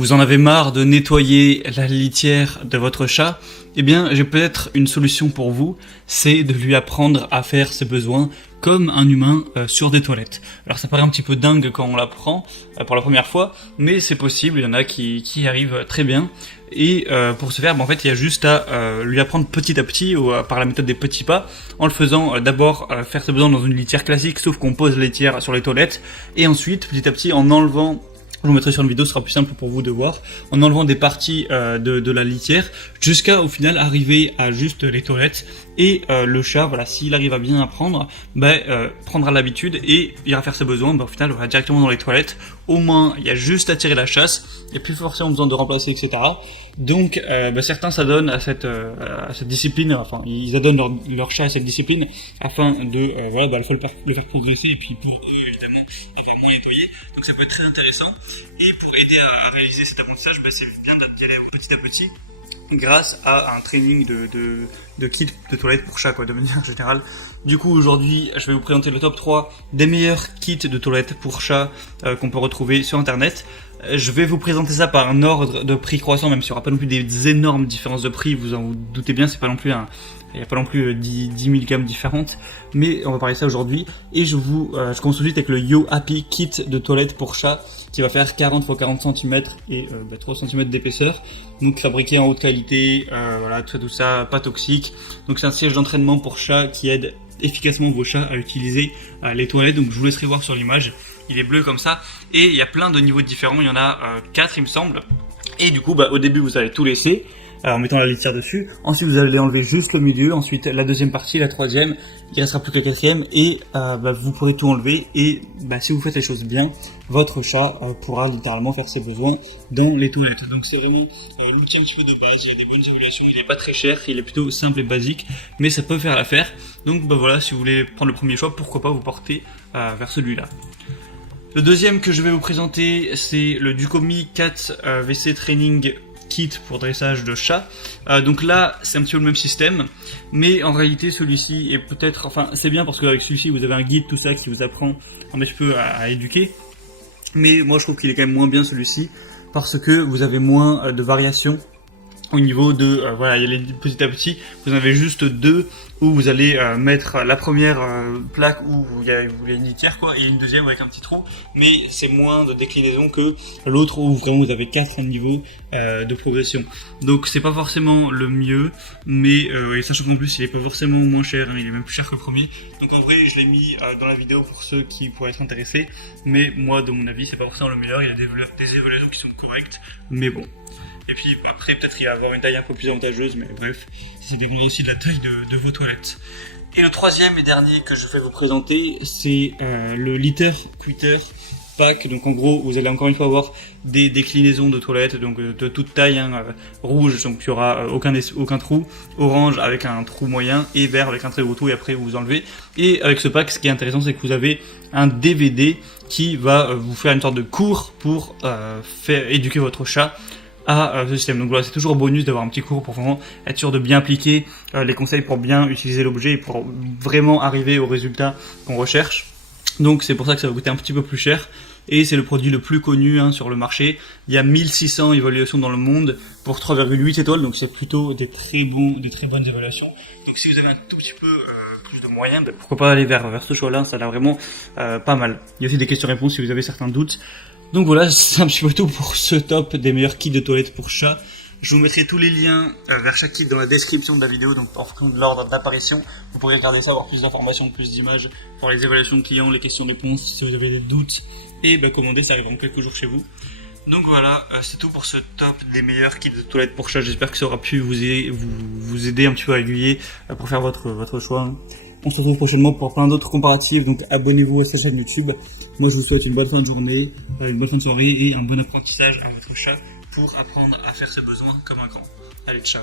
vous en avez marre de nettoyer la litière de votre chat, eh bien j'ai peut-être une solution pour vous, c'est de lui apprendre à faire ses besoins comme un humain sur des toilettes. Alors ça paraît un petit peu dingue quand on l'apprend pour la première fois, mais c'est possible, il y en a qui y arrivent très bien. Et pour ce faire, en fait, il y a juste à lui apprendre petit à petit, ou par la méthode des petits pas, en le faisant d'abord faire ses besoins dans une litière classique, sauf qu'on pose la litière sur les toilettes, et ensuite, petit à petit, en enlevant, je vous mettrai sur une vidéo, ce sera plus simple pour vous de voir, en enlevant des parties de la litière, jusqu'à au final arriver à juste les toilettes, et le chat, voilà, s'il arrive à bien apprendre, prendra l'habitude et ira faire ses besoins, au final, voilà, directement dans les toilettes. Au moins, il y a juste à tirer la chasse, il n'y a plus forcément besoin de remplacer, etc. Donc, certains s'adonnent à cette discipline, enfin, ils adonnent leur chat à cette discipline afin de le faire progresser et puis pour eux, évidemment, avoir moins nettoyé. Donc, ça peut être très intéressant. Et pour aider à réaliser cet apprentissage, c'est bien d'y aller petit à petit, grâce à un training de kit de toilette pour chat, de manière générale. Du coup, aujourd'hui, je vais vous présenter le top 3 des meilleurs kits de toilette pour chat qu'on peut retrouver sur internet. Je vais vous présenter ça par un ordre de prix croissant, même s'il n'y aura pas non plus des énormes différences de prix, vous en doutez bien, c'est pas non plus il n'y a pas non plus 10 000 gammes différentes, mais on va parler de ça aujourd'hui. Et je commence tout de suite avec le Yo Happy Kit de toilette pour chat, qui va faire 40 x 40 cm et 3 cm d'épaisseur. Donc fabriqué en haute qualité, voilà, tout ça, pas toxique. Donc c'est un siège d'entraînement pour chat qui aide efficacement vos chats à utiliser les toilettes. Donc je vous laisserai voir sur l'image, il est bleu comme ça. Et il y a plein de niveaux différents, il y en a 4 il me semble. Et du coup, au début vous allez tout laisser, en mettant la litière dessus. Ensuite vous allez enlever juste le milieu, ensuite la deuxième partie, la troisième, il restera plus que la quatrième, et vous pourrez tout enlever. Et si vous faites les choses bien, votre chat pourra littéralement faire ses besoins dans les toilettes. Donc c'est vraiment l'outil un petit peu de base, il y a des bonnes évaluations, il est pas très cher, il est plutôt simple et basique, mais ça peut faire l'affaire. Donc voilà, si vous voulez prendre le premier choix, pourquoi pas vous porter vers celui-là. Le deuxième que je vais vous présenter, c'est le Ducomi Cat WC Training Kit pour dressage de chat. Donc là, c'est un petit peu le même système, mais en réalité, celui-ci est peut-être, enfin, c'est bien parce qu'avec celui-ci, vous avez un guide, tout ça, qui vous apprend un petit peu à éduquer. Mais moi, je trouve qu'il est quand même moins bien celui-ci, parce que vous avez moins de variations au niveau de, voilà, il y a les petit à petit, vous en avez juste deux où vous allez mettre la première plaque où il y a une litière, et une deuxième avec un petit trou, mais c'est moins de déclinaison que l'autre où vraiment vous avez 4 niveaux de progression. Donc c'est pas forcément le mieux, mais et sachant qu'en plus il est pas forcément moins cher, il est même plus cher que le premier. Donc en vrai je l'ai mis dans la vidéo pour ceux qui pourraient être intéressés, mais moi de mon avis c'est pas forcément le meilleur, il y a des évaluations qui sont correctes, mais bon. Et puis après peut-être il va avoir une taille un peu plus avantageuse, mais bref, c'est dépendant aussi de la taille de vos toilettes. Et le troisième et dernier que je vais vous présenter, c'est le Litter Quitter Pack. Donc en gros, vous allez encore une fois avoir des déclinaisons de toilettes, donc de toute taille, rouge, donc il n'y aura aucun trou, orange avec un trou moyen, et vert avec un très gros trou, et après vous enlevez. Et avec ce pack, ce qui est intéressant, c'est que vous avez un DVD qui va vous faire une sorte de cours pour faire éduquer votre chat à ce système. Donc voilà, c'est toujours bonus d'avoir un petit cours pour vraiment être sûr de bien appliquer les conseils pour bien utiliser l'objet et pour vraiment arriver au résultat qu'on recherche. Donc c'est pour ça que ça va coûter un petit peu plus cher, et c'est le produit le plus connu sur le marché. Il y a 1600 évaluations dans le monde pour 3,8 étoiles, donc c'est plutôt des très bonnes évaluations. Donc si vous avez un tout petit peu plus de moyens, pourquoi pas aller vers ce choix-là, ça a l'air vraiment pas mal. Il y a aussi des questions-réponses si vous avez certains doutes. Donc voilà, c'est un petit peu tout pour ce top des meilleurs kits de toilette pour chat. Je vous mettrai tous les liens vers chaque kit dans la description de la vidéo, donc en fonction de l'ordre d'apparition, vous pourrez regarder ça, avoir plus d'informations, plus d'images, pour les évaluations clients, les questions-réponses, si vous avez des doutes, et commander, ça arrive dans quelques jours chez vous. Donc voilà, c'est tout pour ce top des meilleurs kits de toilette pour chat. J'espère que ça aura pu vous aider un petit peu à aiguiller pour faire votre choix. On se retrouve prochainement pour plein d'autres comparatifs, donc abonnez-vous à cette chaîne YouTube. Moi je vous souhaite une bonne fin de journée, une bonne fin de soirée et un bon apprentissage à votre chat pour apprendre à faire ses besoins comme un grand. Allez, ciao!